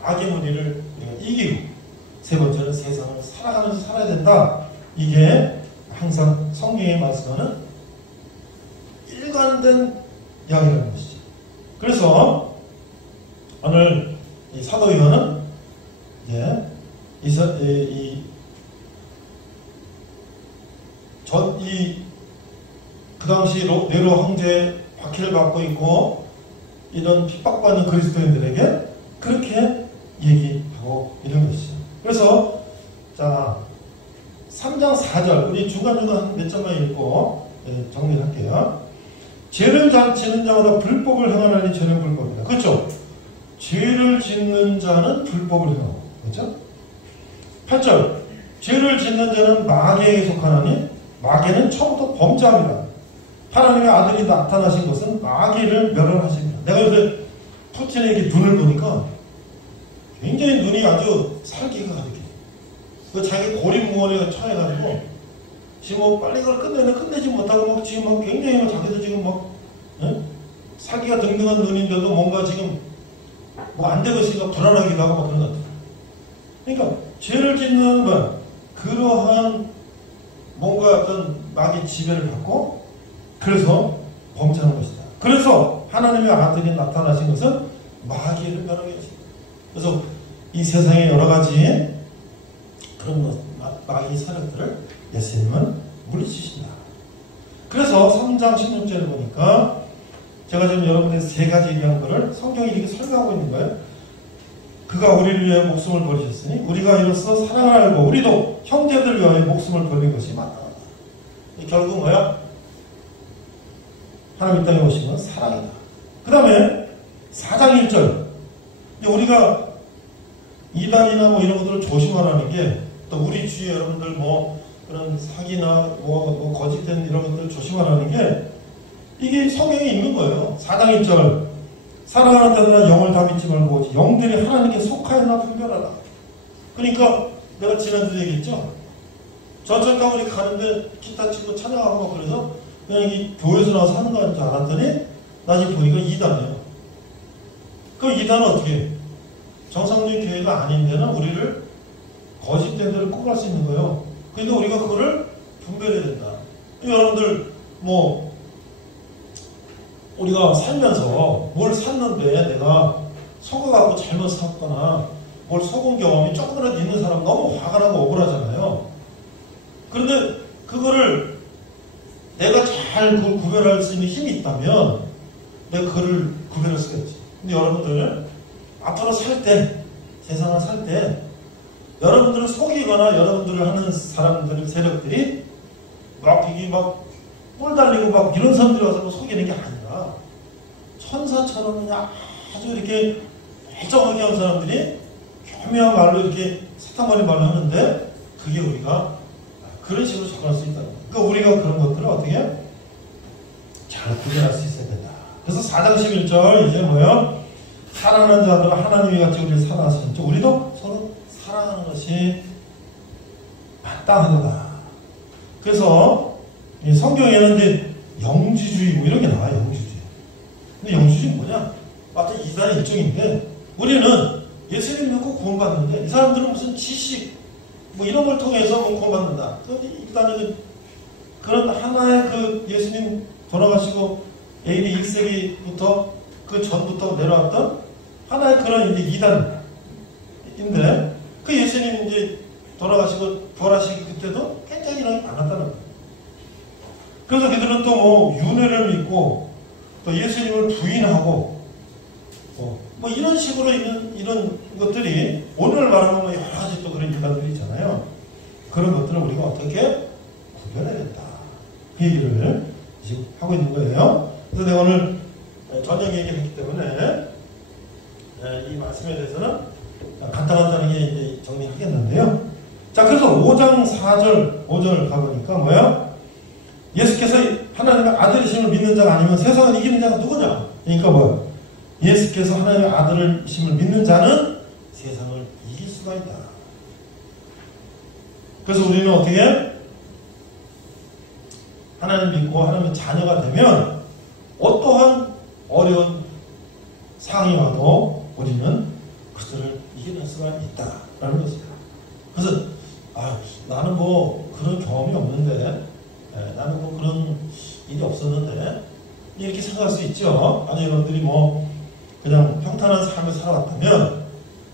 악의 무리를 이기고 세 번째는 세상을 살아가면서 살아야 된다. 이게 항상 성경의 말씀하는 일관된 이야기라는 것이죠. 그래서 오늘 이 사도 요한은 그 당시 네로 황제의 박해를 받고 있고 이런 핍박받는 그리스도인들에게 그렇게 얘기하고 있는 것이죠. 그래서 3장 4절 우리 중간중간 몇 점만 읽고 정리를 할게요. 죄를 지는 자마다 불법을 행하나니 죄는 불법이다. 그렇죠? 죄를 짓는 자는 불법을 행하고, 그렇죠? 8절, 죄를 짓는 자는 마귀에게 속하나니 마귀는 처음부터 범죄합니다. 하나님의 아들이 나타나신 것은 마귀를 멸하십니다. 내가 요새 푸틴에게 눈을 보니까 굉장히 눈이 아주 살기가 가득해. 그 자기 고립무원에 처해가지고 지금 뭐 빨리 그걸 끝내지 못하고 막 지금 막 굉장히 막 자기도 지금 막 살기가 등등한 눈인데도 뭔가 지금 뭐 안 되고 있으니까 불안하기도 하고 막 그런 것 같아요. 그러니까 죄를 짓는 것, 그러한 뭔가 어떤 마귀 지배를 받고 그래서 범죄하는 것이다. 그래서 하나님의 아들이 나타나신 것은 마귀를 멸하게 하십니다. 그래서 이 세상에 여러 가지 그런 마귀 세력들을 예수님은 물리치신다. 그래서 3장 16절을 보니까 제가 지금 여러분에게 세 가지 얘기한 것을 성경이 이렇게 설명하고 있는 거예요. 그가 우리를 위해 목숨을 버리셨으니 우리가 이로써 사랑을 알고 우리도 형제들을 위하여 목숨을 버린 것이 마땅하다. 결국 뭐야? 하나님 이 땅에 오신 건 사랑이다. 그 다음에 4장 1절, 우리가 이단이나 뭐 이런 것들을 조심하라는 게, 또 우리 주위에 여러분들 뭐 그런 사기나 뭐 거짓된 이런 것들을 조심하라는 게, 이게 성경에 있는 거예요. 4장 1절, 사랑하는 자들은 영을 다 믿지 말고 영들이 하나님께 속하였나 분별하라. 그러니까 내가 지난주에 얘기했죠. 전철 타고 이렇게 가는데 기타 치고 찬양하고 막 그래서 그냥 이 교회에서 나와서 하는 거인 줄 알았더니 나중에 보니까 2단이에요. 그 2단은 어떻게 해요? 정상적인 교회가 아닌 데는 우리를 거짓된 데를 꼭 갈 수 있는 거예요. 그러니까 우리가 그거를 분별해야 된다. 여러분들 뭐 우리가 살면서 뭘 샀는데 내가 속아갖고 잘못 샀거나 뭘 속은 경험이 조금이라도 있는 사람 너무 화가 나고 억울하잖아요. 그런데 그거를 내가 잘 구별할 수 있는 힘이 있다면 내가 그거를 구별할 수가 있지. 근데 여러분들 앞으로 살 때, 세상을 살 때 여러분들을 속이거나 여러분들을 하는 사람들, 세력들이 막 이게 막 뿔 달리고 막 이런 사람들이 와서 속이는 게 아니라 천사처럼 그냥 아주 이렇게 멀쩡하게 한 사람들이 교묘한 말로 이렇게 사탕머리 말로 하는데 그게 우리가 그런 식으로 접근할 수 있다는 거예요. 그러니까 우리가 그런 것들을 어떻게 잘 구별할 수 있어야 된다. 그래서 4장 11절 이제 뭐예요? 사랑하는 자들은 하나님이 같이 우리를 사랑하시죠. 우리도 서로 사랑하는 것이 마땅하다. 그래서 이 성경에는 이제 영지주의 뭐 이런 게 나와요. 영지주의. 근데 영지주의 뭐냐? 마치 이단의 일종인데 우리는 예수님 믿고 구원받는데 이 사람들은 무슨 지식 뭐 이런 걸 통해서 뭐 구원받는다. 이단은 그런 하나의 그 예수님 돌아가시고 AD 1세기부터 그 전부터 내려왔던 하나의 그런 이제 이단인데 그 예수님 이제 돌아가시고 부활하시기 그때도 굉장히 이런 게 많았다는 거예요. 그래서 그들은 또 뭐 윤회를 믿고 또 예수님을 부인하고 뭐 이런 식으로 있는 이런 것들이 오늘 말하면 뭐 여러 가지 또 그런 이단들이 있잖아요. 그런 것들을 우리가 어떻게 구별해야 된다. 그 얘기를 지금 하고 있는 거예요. 그래서 내가 오늘 저녁 얘기를 했기 때문에 이 말씀에 대해서는 간단하다는 게 이제 정리하겠는데요. 자, 그래서 5장 4절, 5절 가보니까 뭐야? 예수께서 하나님의 아들이심을 믿는 자가 아니면 세상을 이기는 자가 누구냐? 그러니까 뭐야? 예수께서 하나님의 아들이심을 믿는 자는 세상을 이길 수가 있다. 그래서 우리는 어떻게? 하나님 믿고 하나님의 자녀가 되면 어떠한 어려운 상황이 와도 우리는 그들을 이겨낼 수가 있다라는 것입니다. 그래서 나는 뭐 그런 경험이 없는데 나는 뭐 그런 일이 없었는데 이렇게 생각할 수 있죠. 아니 여러분들이 뭐 그냥 평탄한 삶을 살아왔다면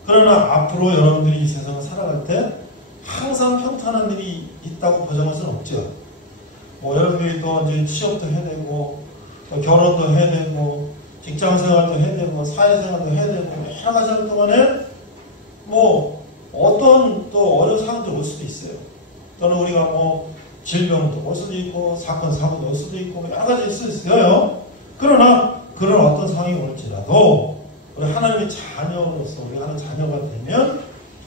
그러나 앞으로 여러분들이 이 세상을 살아갈 때 항상 평탄한 일이 있다고 보장할 수는 없죠. 뭐 여러분들이 또 이제 취업도 해야 되고 또 결혼도 해야 되고 직장생활도 해야 되고 사회생활도 해야 되고 여러 가지 하는 동안에 뭐 어떤 또 어려운 상황도 올 수도 있어요. 또는 우리가 뭐 질병도 올 수도 있고 사건 사고도 올 수도 있고 여러 가지 있을 수 있어요. 그러나 그런 어떤 상황이 올지라도 우리 하나님의 자녀로서 우리가 하나님 자녀가 되면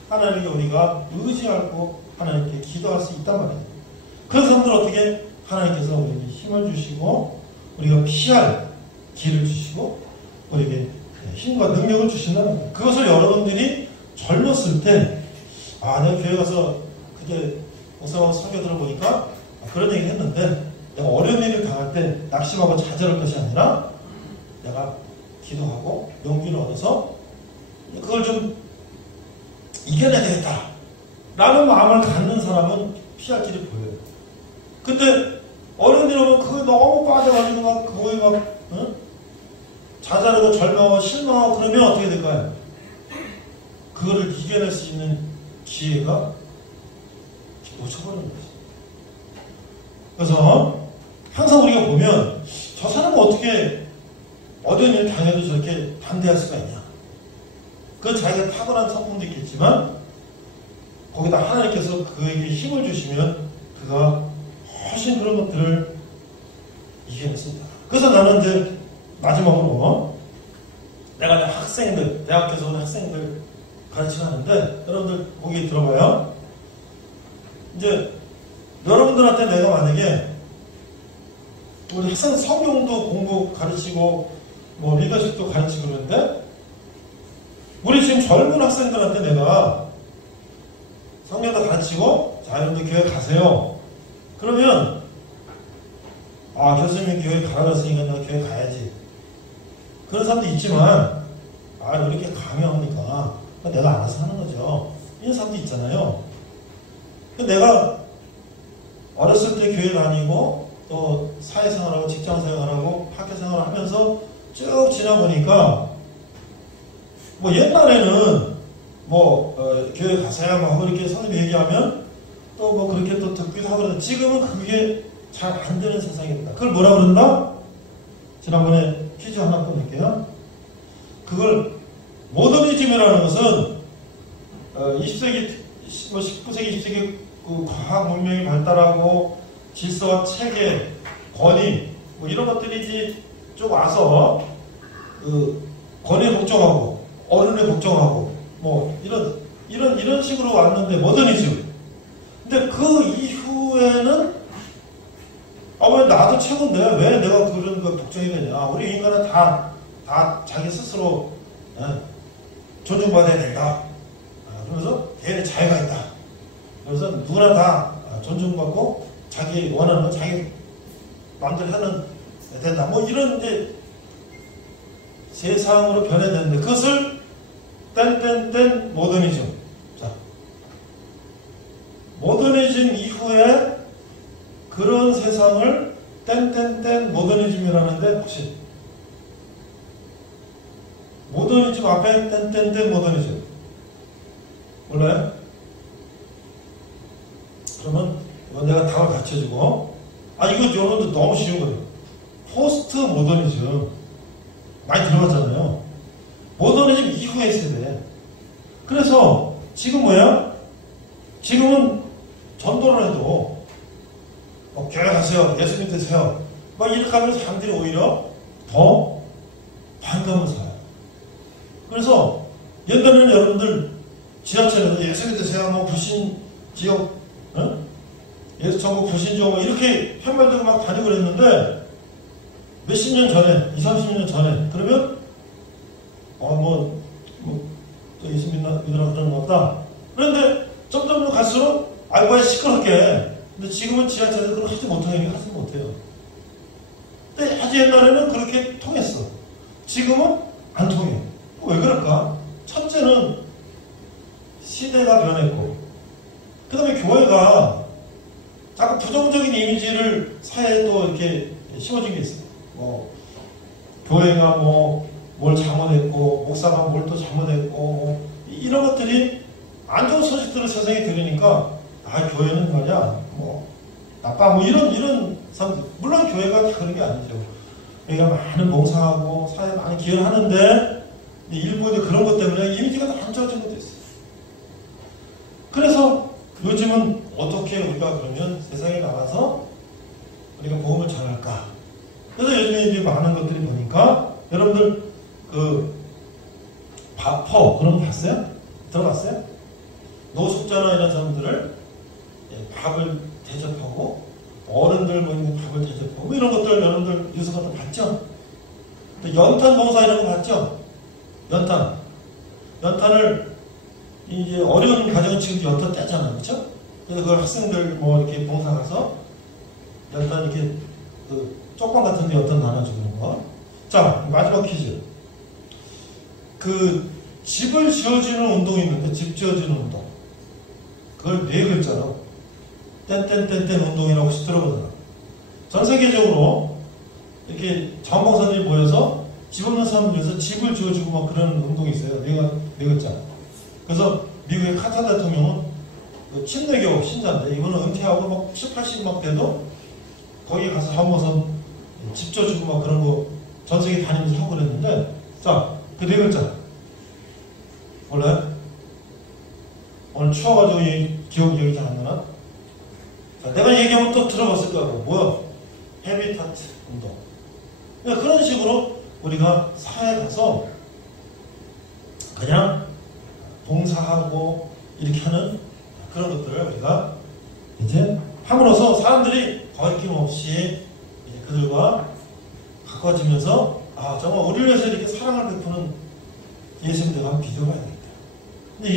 하나님께 우리가 의지하고 하나님께 기도할 수 있단 말이에요. 그런 사람들 어떻게 하나님께서 우리에게 힘을 주시고 우리가 피할 길을 주시고 우리에게 힘과 능력을 주신다는 거예요. 그것을 여러분들이 젊었을 때 내가 교회 가서 그게 목사하고 설교 들어보니까 그런 얘기 했는데 내가 어려운 일을 당할 때 낙심하고 좌절할 것이 아니라 내가 기도하고 용기를 얻어서 그걸 좀 이겨내야 되겠다 라는 마음을 갖는 사람은 피할 길이 보여요. 근데 어려운 일 오면 그거 너무 빠져가지고 막 그거에 막 좌절하고 절망하고 실망하고 그러면 어떻게 될까요? 그거를 이겨낼 수 있는 기회가 놓쳐버리는 거죠. 그래서 항상 우리가 보면 저 사람은 어떻게 어려운 일 당해도 저렇게 담대할 수가 있냐. 그건 자기가 탁월한 성품도 있겠지만 거기다 하나님께서 그에게 힘을 주시면 그가 훨씬 그런 것들을 이겨냈습니다. 그래서 나는 이제 마지막으로 내가 학생들, 대학교에서 온 학생들 가르치고 하는데 여러분들 거기 들어봐요. 이제 여러분들한테 내가 만약에 우리 학생 성경도 공부 가르치고 뭐 리더십도 가르치고 그러는데 우리 지금 젊은 학생들한테 내가 성경도 가르치고 자 여러분들 교회 가세요. 그러면 교수님이 교회 가라고 했으니까 내가 교회 가야지. 그런 사람도 있지만 왜 이렇게 강요합니까? 내가 알아서 하는 거죠. 이런 사람도 있잖아요. 내가 어렸을 때 교회 다니고 또 사회생활하고 직장생활하고 학교생활을 하면서 쭉 지나보니까 뭐 옛날에는 교회 가세요 뭐 이렇게 선생님이 얘기하면 또 뭐 그렇게 또 듣기도 하고 그러는데 지금은 그게 잘 안 되는 세상입니다. 그걸 뭐라 그런다? 지난번에 퀴즈 하나 꺼낼게요. 그걸 모더니즘이라는 것은 20세기, 19세기, 20세기 그 과학 문명이 발달하고 질서와 체계, 권위 뭐 이런 것들이 쭉 와서 그 권위에 복종하고 어른에 복종하고 뭐 이런 식으로 왔는데 모더니즘. 근데 그 이후에는 왜 나도 최고인데 왜 내가 그런 거 복종해야 되냐. 우리 인간은 다 자기 스스로 존중받아야 된다. 그러면서 대의 자유가 있다. 그래서 누구나 다 존중받고 자기 원하는 거 자기 마음대로 하는 된다. 뭐 이런 이제 세상으로 변해야 되는데 그것을 땡땡땡 모더니즘. 자, 모더니즘 이후에 그런 세상을 땡땡땡 모더니즘이라는데 혹시 모더니즘 앞에 땡땡땡 모더니즘 몰라요? 그러면 이건 내가 답을 갖춰주고 이거 여러분들 너무 쉬운 거예요. 포스트 모더니즘 많이 들어봤잖아요. 모더니즘 이후에 있어야 돼. 그래서 지금 뭐야? 지금은 전도를 해도 교회 가세요. 예수님 되세요. 막 이렇게 하면서 사람들이 오히려 더 반감을 사요. 그래서 옛날에는 여러분들 지하철에서 예수님 되세요. 뭐 불신 지역, 예수 전국 불신 지역 뭐 이렇게 편말들고 막 다니고 그랬는데 몇십 년 전에, 20, 30년 전에 그러면 예수 믿으라 그러는 것 같다. 그런데 점점 갈수록 왜 시끄럽게. 근데 지금은 지하철에서 그걸 하지 못해요. 근데 아주 옛날에는 그렇게 통했어. 지금은 안 통해. 왜 그럴까? 첫째는 시대가 변했고, 그 다음에 교회가 자꾸 부정적인 이미지를 사회에 또 이렇게 심어준 게 있어요. 교회가 뭘 잘못했고, 목사가 뭘 또 잘못했고, 이런 것들이 안 좋은 소식들을 세상에 들으니까, 교회는 말이야, 나빠, 이런 사람들. 물론 교회가 다 그런 게 아니죠. 우리가 많은 봉사하고, 사회에 많이 기여를 하는데, 일부 그런 것 때문에 이미지가 다 안 좋아진 것도 있어요. 그래서 요즘은 어떻게 우리가 그러면 세상에 나가서 우리가 복음을 전할까? 그래서 요즘에 이제 많은 것들이 보니까, 여러분들, 마포 그런 거 봤어요? 들어봤어요? 노숙자나 이런 사람들을 밥을 대접하고 어른들 모이는 밥을 대접하고 뭐 이런 것들 여러분들 뉴스 같은 거 봤죠? 또 연탄 봉사 이런 거 봤죠? 연탄을 이제 어려운 가정은 지금 연탄 떼잖아요, 그렇죠? 그래서 그걸 학생들 뭐 이렇게 봉사 가서 연탄 이렇게 그 쪽방 같은데 연탄 나눠주는 거. 자, 마지막 퀴즈. 그 집을 지어주는 운동이 있는데 집 지어주는 운동. 그걸 4글자로 땡땡땡땡 운동이라고 혹시 들어보잖아. 전 세계적으로 이렇게 자원봉사들이 모여서 집 없는 사람들 위해서 집을 지어주고 막 그런 운동이 있어요. 4글자. 그래서 미국의 카터 대통령은 그 침례교 신자인데 이거는 은퇴하고 막 70, 80 막 돼도 거기 가서 자원봉사 집 지어주고 막 그런 거 전 세계 다니면서 하고 그랬는데 자, 그 4글자. 몰라요? 오늘 추워가지고 기억이 잘 안 나나? 자, 내가 얘기하면 또 들어봤을 거야. 뭐야? 헤비타트 운동. 그러니까 그런 식으로 우리가 사회에 가서 그냥 봉사하고 이렇게 하는 그런 것들을 우리가 이제 함으로써 사람들이 거리낌없이 이제 그들과 가까워지면서 아, 정말 우리를 위해서 이렇게 사랑을 베푸는 예수님들 한번 비교해야 되겠다. 근데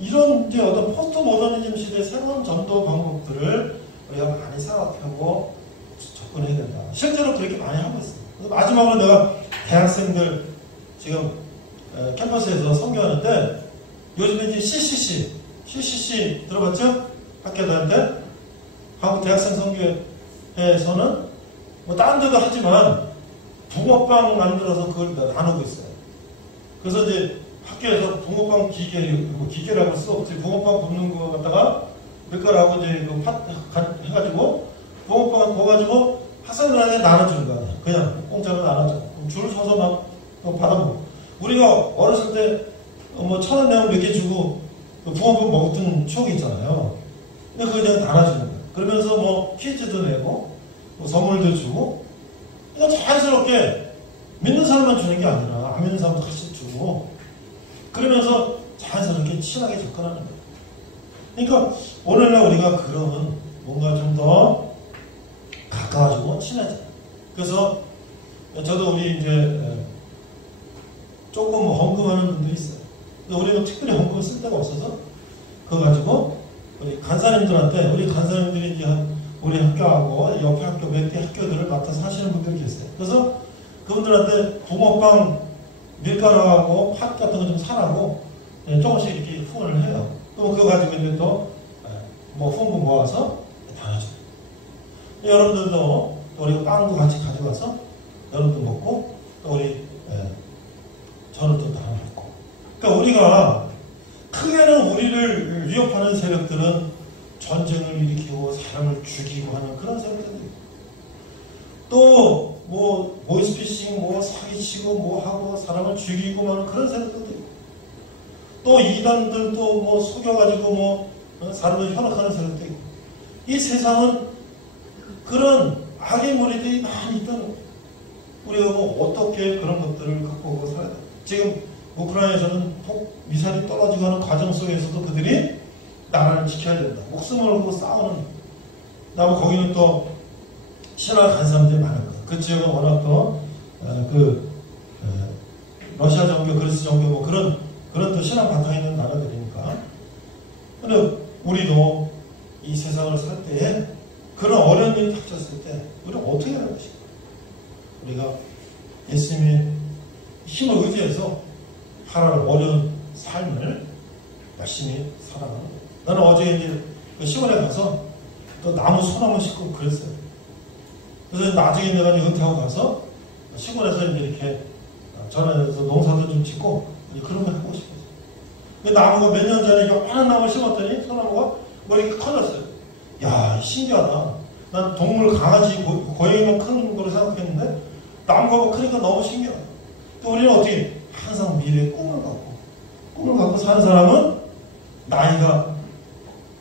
이런 이제 어떤 포스트 모더니즘 시대의 새로운 전도 방법들을 우리가 많이 생각하고 접근해야 된다. 실제로 그렇게 많이 하고 있습니다. 마지막으로 내가 대학생들 지금 캠퍼스에서 선교하는데 요즘에 이제 CCC 들어봤죠? 학교 다닐 때 한국 대학생 선교회에서는 뭐 다른 데도 하지만 붕어빵 만들어서 그걸 나누고 있어요. 그래서 이제 학교에서 붕어빵 기계라고 할 수 없지. 붕어빵 굽는 거 갖다가 밀가루하고 이제 그 해가지고 붕어빵 구워가지고 학생들한테 나눠주는 거 아니야. 그냥 공짜로 나눠줘. 줄을 서서 막 받아먹고. 우리가 어렸을 때 뭐 1,000원 내면 몇 개 주고 붕어빵 먹었던 추억이 있잖아요. 근데 그거 그냥 나눠주는 거야. 그러면서 뭐 퀴즈도 내고 뭐 선물도 주고. 그러니까 자연스럽게 믿는 사람만 주는 게 아니라 안 믿는 사람도 같이 주고 그러면서 자연스럽게 친하게 접근하는 거예요. 그러니까 오늘날 우리가 그런 뭔가 좀 더 가까워지고 친해져요. 그래서 저도 우리 이제 조금 헌금하는 분들이 있어요. 근데 우리는 특별히 헌금을 쓸 데가 없어서 그거 가지고 우리 간사님들한테 우리 간사님들이 이제 우리 학교하고 옆에 학교 몇 개 학교들을 맡아서 하시는 분들이 계세요. 그래서 그분들한테 붕어빵 밀가루하고 팥 같은 거 좀 사라고 조금씩 이렇게 후원을 해요. 또 그거 가지고 이제 또 뭐 후원금 모아서 나눠줘요. 여러분들도 우리 빵도 같이 가져가서 여러분도 먹고 또 우리 저는 또 나눠 먹고. 그러니까 우리가 크게는 우리를 위협하는 세력들은 전쟁을 일으키고 사람을 죽이고 하는 그런 세력들이 또 뭐 보이스피싱 뭐 사기치고 뭐 하고 사람을 죽이고 하는 그런 세력들도 있고 또 이단들 또 뭐 속여가지고 뭐 사람을 현혹하는 세력도 있고 이 세상은 그런 악의 무리들이 많이 있다는 거예요. 우리가 뭐 어떻게 그런 것들을 갖고 살아야 돼. 지금 우크라이나에서는 미사일이 떨어지고 하는 과정 속에서도 그들이 나라를 지켜야 된다. 목숨을 걸고 싸우는. 그다음에 거기는 또 신화 간 사람들이 많은 거예요. 그 지역은 워낙 또 러시아 정교, 그리스 정교 뭐 그런 또 신화 바탕에 있는 나라들이니까. 근데 우리도 이 세상을 살 때에 그런 어려운 일이 닥쳤을 때 우리는 어떻게 해야 하는 것인가? 우리가 예수님의 힘을 의지해서 하나를 어려운 삶을 열심히 살아가는 거예요. 나는 어제 이제 그 시골에 가서 또 나무 소나무 심고 그랬어요. 그래서 나중에 내가 은퇴하고 가서 시골에서 이제 이렇게 전화해서 농사도 좀 짓고 그런 걸 해보고 싶어요. 그 나무가 몇 년 전에 요만한 나무를 심었더니 소나무가 뭐 이렇게 커졌어요. 야, 신기하다. 난 동물, 강아지, 고양이만 큰 거로 생각했는데 나무가 크니까 너무 신기하다. 또 우리는 어떻게 항상 미래의 꿈을 갖고 사는 사람은 나이가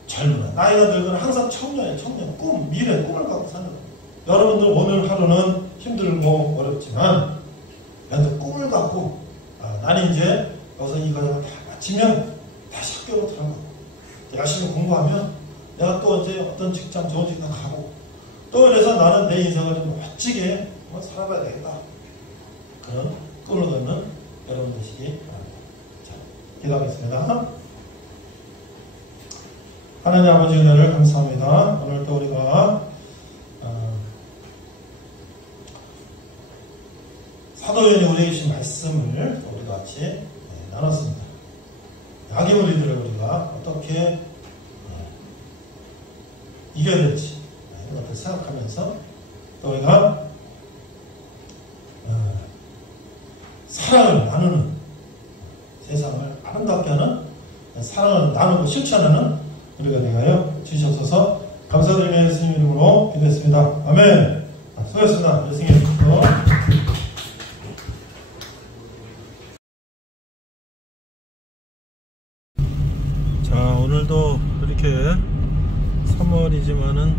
젊으나 나이가 늙으나 항상 청년, 꿈, 미래, 꿈을 갖고 사는 거예요. 여러분들 오늘 하루는 힘들고 어렵지만 그래도 꿈을 갖고 나는 이제 여기서 이 과정을 다 마치면 다시 학교로 들어가고 열심히 공부하면 내가 또 이제 어떤 직장 좋은 직장 가고 또 그래서 나는 내 인생을 좀 멋지게 살아봐야 되겠다. 그런 꿈을 갖는 여러분 되시기 바랍니다. 자, 기도하겠습니다. 하나님 아버지 은혜를 감사합니다. 오늘 또 우리가 사도연이 우리에게 주신 말씀을 우리 같이 나눴습니다. 악의 무리들을 우리가 어떻게 이겨야 될지 이런 것들을 생각하면서 또 우리가 사랑을 나누는 세상을 아름답게 하는 사랑을 나누고 실천하는 우리가 되어요 주시옵소서. 감사드리며 예수님 이름으로 기도했습니다. 아멘. 수고하셨습니다. 예수님. 자, 오늘도 이렇게 3월이지만은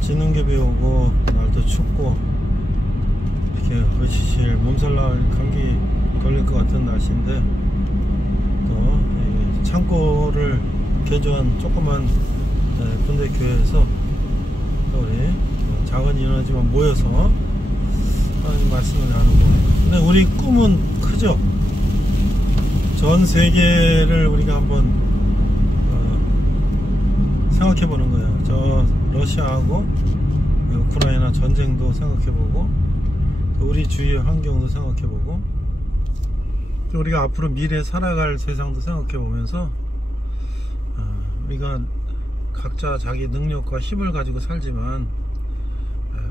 진눈겹이 오고 날도 춥고 이렇게 거시실 몸살날 감기 걸릴 것 같은 날씨인데 또 창고를 개조한 조그만 군대 교회에서 우리 작은 인원이지만 모여서 하나님 말씀을 나누고, 근데 우리 꿈은 크죠. 전 세계를 우리가 한번 생각해 보는 거예요. 저 러시아하고 우크라이나 전쟁도 생각해 보고 또 우리 주위의 환경도 생각해 보고 우리가 앞으로 미래에 살아갈 세상도 생각해 보면서 우리가 각자 자기 능력과 힘을 가지고 살지만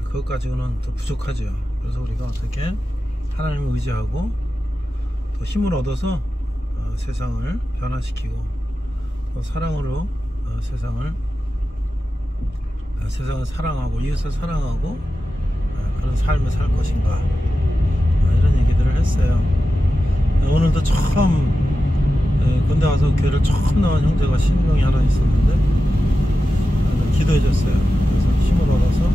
그것 가지고는 더 부족하죠. 그래서 우리가 어떻게 하나님을 의지하고 또 힘을 얻어서 세상을 변화시키고 또 사랑으로 세상을 사랑하고 이웃을 사랑하고 그런 삶을 살 것인가, 이런 얘기들을 했어요. 오늘도 처음 군대 와서 교회를 처음 나온 형제가 신명이 하나 있었는데 기도해 줬어요. 그래서 힘을 얻어서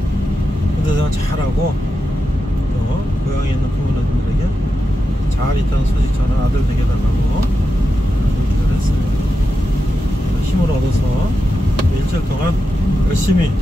군대생활 잘하고 또 고향에 있는 부모님들에게 잘 있다는 소식 전한 아들 되게 달라고 기도를 했어요. 힘을 얻어서 일주일 동안 열심히